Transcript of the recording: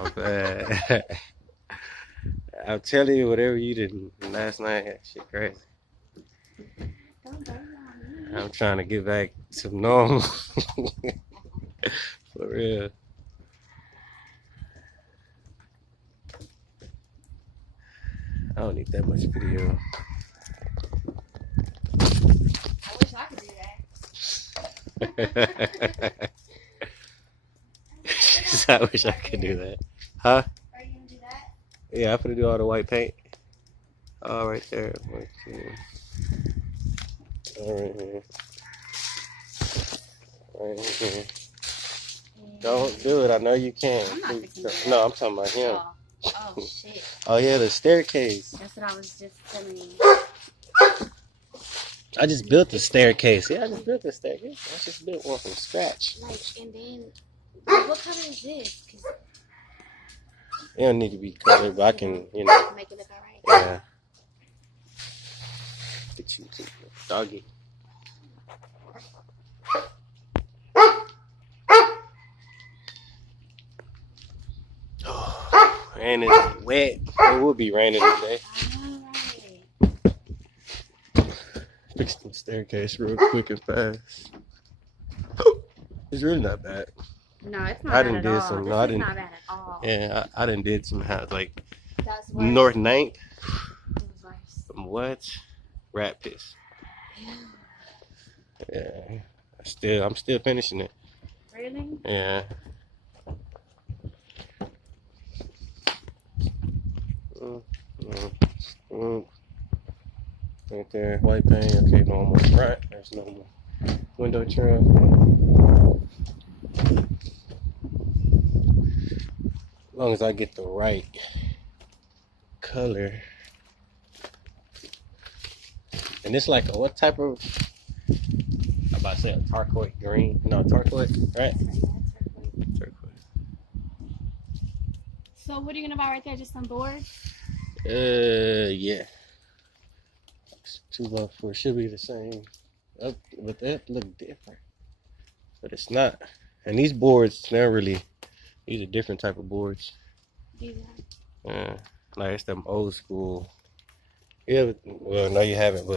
Oh, man. I'm telling you, whatever you did last night, that shit crazy. Don't blame it on me. I'm trying to get back to normal. For real. I don't need that much video. I wish I could do that. I wish I could do that. Huh? Are you gonna do that? Yeah, I'm gonna do all the white paint. All right there. All right here. Right here. Don't do it. I know you can. I'm not fixing that. No, I'm talking about him. Oh shit. Oh yeah, the staircase. That's what I was just telling you. I just built the staircase. Yeah, I just built the staircase. I just built one from scratch. Like, and then, what color is this? 'Cause It don't need to be colored, but I can, you know. make it look alright. Yeah. Get you too, doggy. Oh, and it's wet. It will be raining today. Alright. Fix the staircase real quick and fast. It's really not bad. No, it's not I bad done at did all. some- This no, I is didn't- not bad at all. Yeah, I done did some house like That's worse. North 9th. It was worse. Some what? Rat piss. Yeah. I'm still finishing it. Really? Yeah. Right there, white paint. Okay, normal. Right, there's normal. Window trim. As long as I get the right color. And it's like a what type of? I'm about to say a turquoise green. No, turquoise, right? Turquoise. So what are you gonna buy right there? Just some boards? Yeah. 2x4 should be the same. But that look different. But it's not. And these boards, they're really, these are different type of boards. These are. Like it's them old school. Yeah, well, no, you haven't, but